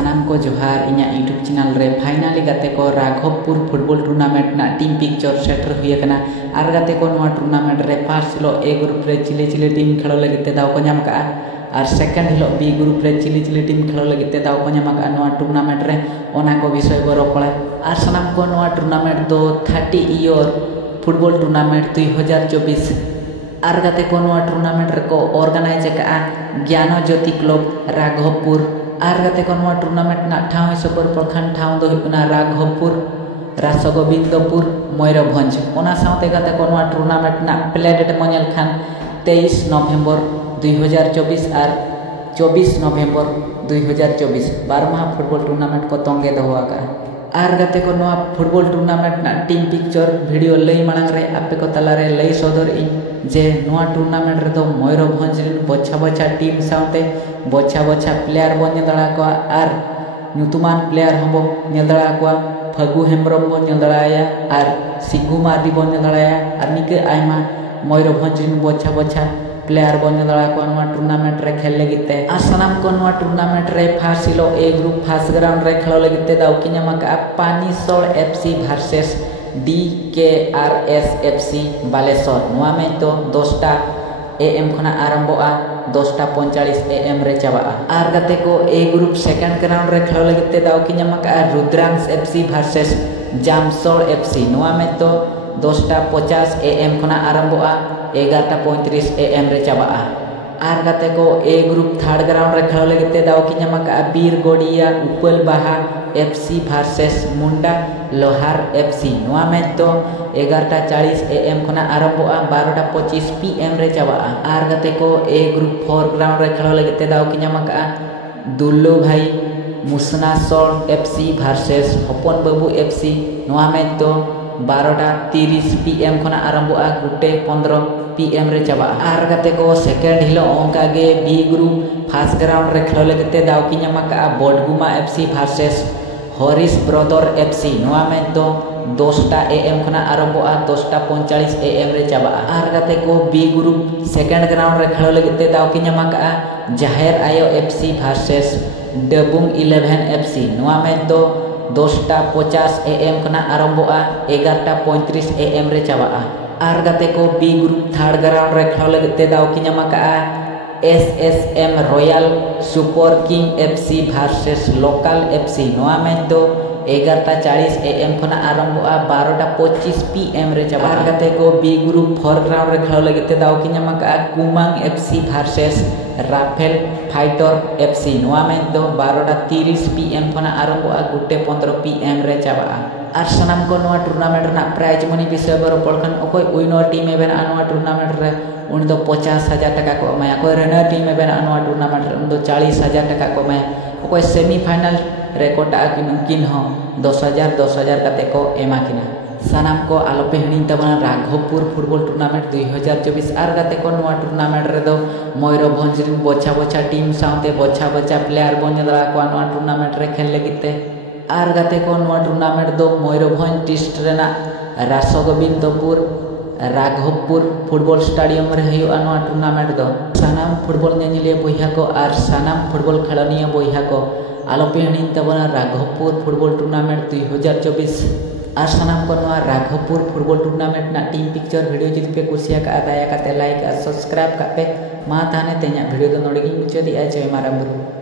सानाम को जोहार इन्या यूट्यूब चैनल रे फाइनली गाते को राघवपुर फुटबॉल टूर्नामेंट ना टीम पिक्चर सेटर हुई कना आर गाते को नोआ टूर्नामेंट रे फर्स्ट हिलो ए ग्रुप रे चिले चिले टीम खेलो लगिते दाव को नाम का और सेकंड हिलो बी ग्रुप रे चिले चिले टीम खेलो लगिते दाव को नाम का नोआ टूर्नामेंट रे ओना को विषय बरो पड़े और सानाम को नोआ टूर्नामेंट दो 30 ईयर फुटबॉल टूर्नामेंट 2024 आर गाते को नोआ टूर्नामेंट रे को ऑर्गेनाइज का ज्ञान ज्योति क्लब राघवपुर आर गाते को नोआ टूर्नामेंट ना ठाव सबर प्रखंड ठाव दो हुना राघवपुर रासगोविंदपुर मयूरभंज ओना साथे गाते को नोआ टूर्नामेंट ना प्ले डेट मनेल खान 23 नवंबर 2024 और 24 नवंबर 2024 12वां फुटबॉल टूर्नामेंट को तंगे दोआ का आर गाते को नोआ फुटबॉल टूर्नामेंट ना टीम पिक्चर वीडियो लई मांग रे आपे को तला रे लई सदर इन जे नोआ टूर्नामेंट रे तो मयूरभंज रिन बछा बछा टीम साथे बछा बछा प्लेयर बन दड़ा को आर नुतुमान प्लेयर हमबो नेदड़ा को फगु हेम्ब्रम बन नेदड़ाया आर सिगु मादी बन नेदड़ाया आर निके आयमा मयूरभंज रिन बछा बछा प्लेयर बन दड़ा को नोआ टूर्नामेंट रे खेल लगिते आसानाम को नोआ टूर्नामेंट रे फर्स्ट हिलो ए ग्रुप फर्स्ट ग्राउंड रे खेल लगिते दाव कि नामका Panisol FC versus DKRS FC Baleswar नोआ में तो 10टा AM खना आरंभोआ 10:45 AM रे चाबा आर गाते को ए ग्रुप सेकंड ग्राउंड रे खेल लगिते दाव कि नामका रुद्रांश FC वर्सेस जामसोल FC नोआ में तो 10:50 AM खना आरंभोआ 11:35 AM रे चाबा आर गाते को ए ग्रुप थर्ड ग्राउंड रे खेल लगिते दाव कि नामका बीरगोड़िया उपल बाहा FC वर्सेस मुंडा लोहार FC नोआ में तो 11:40 AM खना आरंभोआ 12:25 PM रे चाबा आर गाते को ए ग्रुप फोर ग्राउंड रे खेल लगिते दाव कि नामका दुल्लू भाई मुसनासोल FC वर्सेस हपन बाबू FC नोआ में तो 12:30 PM खना आरंभोआ 1:15 PM रे चाबा आर गाते को सेकंड हिलो ओंका गे बी ग्रुप फर्स्ट ग्राउंड रे खेल लगिते दाव कि नामका बोडगुमा FC versus Harish brother FC नोआ में तो 10टा AM खना आरंभोआ 10:45 AM रे चाबा आर गाते को बी ग्रुप सेकंड ग्राउंड रे खेल लगिते दाव कि नामका जाहेर आयो FC वर्सेस डबुंग 11 FC नोआ में तो 10:50 AM खना आरंभोआ 11:35 AM रे चाबा आर गाते को बी ग्रुप थर्ड ग्राउंड रे खेल लगिते दाव कि नामका SSM royal super king FC versus local FC नोआ में तो 11:40 AM खना आरंभोआ 12:25 PM रे चाबा आर गाते को बी ग्रुप फोर ग्राउंड रे खेल लगिते दाव कि नामका Kumang FC versus Rafale fighter FC नोआ में तो 12:30 PM खना आरंभोआ 1:15 PM रे चाबा आर सानाम को नोआ टूर्नामेंट ना प्राइज मनी विषय बर पड़खन ओकोय उइनर टीम एबेन नोआ टूर्नामेंट रे उन दो 50,000 टका को एमाया कोई रनर टीम एबेन नोआ टूर्नामेंट रे उन दो 40,000 टका को एमाया ओकोय सेमीफाइनल रेकॉर्ड आकिन उनकिन हो 10,000 कते को एमा किना सानाम को आलोपे हणी तबना राघवपुर फुटबॉल टूर्नामेंट 2024 आर गाते को नोआ टूर्नामेंट रे दो मयूरभंज रिन बछा बछा टीम साथे बछा बछा प्लेयर बन दड़ा को नोआ टूर्नामेंट रे खेल लगिते आर गाते को नोआ टूर्नामेंट दो मयूरभंज डिस्ट्रिक्ट रेना रासगोविंदपुर राघवपुर फुटबॉल स्टेडियम रे हुआ नोआ टूर्नामेंट दो सानाम फुटबॉल नेनिलिया बहिया को आर सानाम फुटबॉल खेलनिया बहिया को आलोपे हणी तबना राघवपुर फुटबॉल टूर्नामेंट 2024 आर सानाम को नोआ राघवपुर फुटबॉल टूर्नामेंट ना टीम पिक्चर वीडियो जुदी पे कुसिया का दाया काते लाइक और सब्सक्राइब कापे मा ताने ते냐 वीडियो दो नोडे गी मुचादी आ जय माराम बुरु।